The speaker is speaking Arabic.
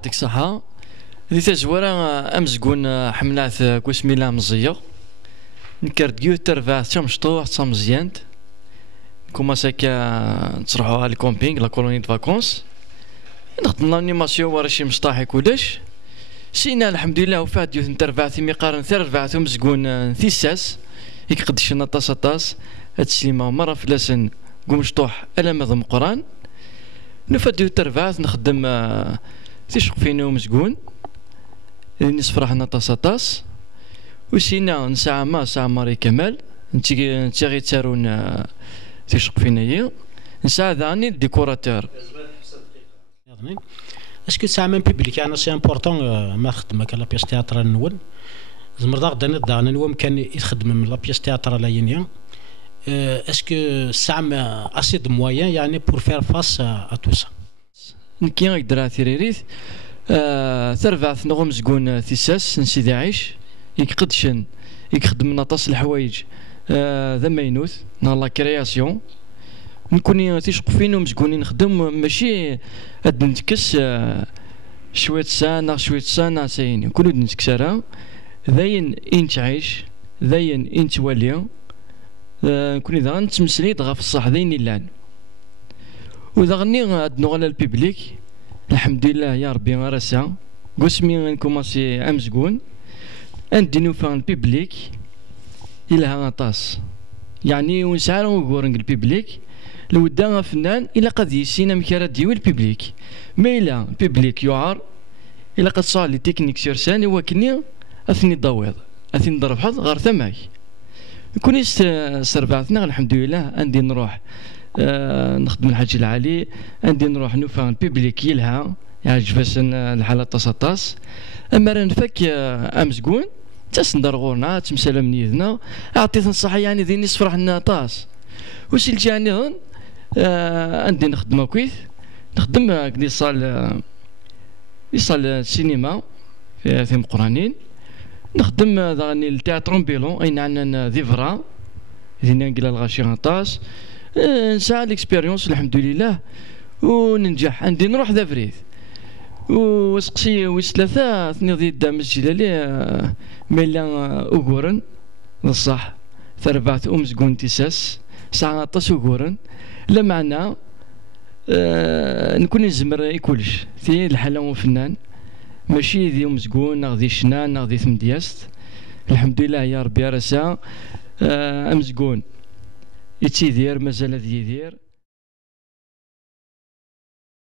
يعطيك الصحة. ذي تزورة أمزقون حملات كوسميلا مزية نكرت جيو ترفع تمشطوح تمزيانت كوما ساكا تروحوا على الكومبينغ لا كولوني دو فاكونس نخدم لانيماسيون ورا شي مشطاحي كلش سينا الحمد لله وفات جيو نترفع ثمي قارن ترفع ثم مزقون ثيساس يقدش نطاس طاس هاد السليمة مرة فلاسن قمشطوح ألا مذم قران نفديو ترفع نخدم تيشق فينو مزقون نصف راح نطاس طاس وسينا نساعة ما ساعة ماري كمال نتي غي تارون تيشق فينايا نساعة ذاني ديكوراتور. اسكو ساعة من بيبليك يعني سي امبورطون ما خدمة كلا بياس تياترال نول زمر داغ نوم كان يخدم من لا بياس تياترال لاينيا اسكو ساعة ما اسي دو مويان يعني بور فير فاس ا تو سا نكي غيدرا ثيريريث ترفع نغم زقون ثيساس نسيدي عيش يقدشن يخدم نطاس الحوايج ذا ماينوث لا كرياسيون نكوني تيشق فينو مزقونين نخدم ماشي هاد نتكس شوية سانا سايني كل نتكسرها ذاين إن تعيش ذاين إن توالي نكوني ذا نتمسليد غا في الصح ذاين اللان وذا غني هاد نغالا البيبليك الحمد لله يا ربي غرسا قسمي نكوماسي أمزقون عندي نوفا البيبليك إلا غطاس يعني ونسعر وقورنق البيبليك لو دا فنان إلا قد يسينا مكارا ديوي البيبليك ما إلا البيبليك يعار إلا قد صار لي تكنيك سيرساني وكني أثني ضويض أثني ضرب حظ غير ثماك كوني سربعتنا الحمد لله عندي نروح نخدم الحاج العالي عندي نروح نوفا البيبليك يلها يعجبسن الحالة طاس أما راه نفك أمزقون تسندر غورنا تمسالم نيذنا أعطيت نصح يعني ذي نصفرح لنا طاس وسيلت يعني عندي نخدم كويس نخدم لي صال السينما في مقرانين نخدم ذاني التياترون بيلون أين عندنا ذيفرا ذي ننقل الغاشي غطاس نساعد الاكسبيريونس الحمد لله وننجح عندي نروح ذا فريد وسقسي ويس ثلاثة ثني ضد دامز جلالي ميلا أوغورن بصح ثربعت زقون تيساس ساعة طاس أوغورن لا معنى نكون نزمر كلش في الحالة وفنان ماشي ذي مزقون ناغ ذي شنان ناغ ذي ثمدياست الحمد لله يا ربي راسا أمزقون يتيذير مازال ذي يدير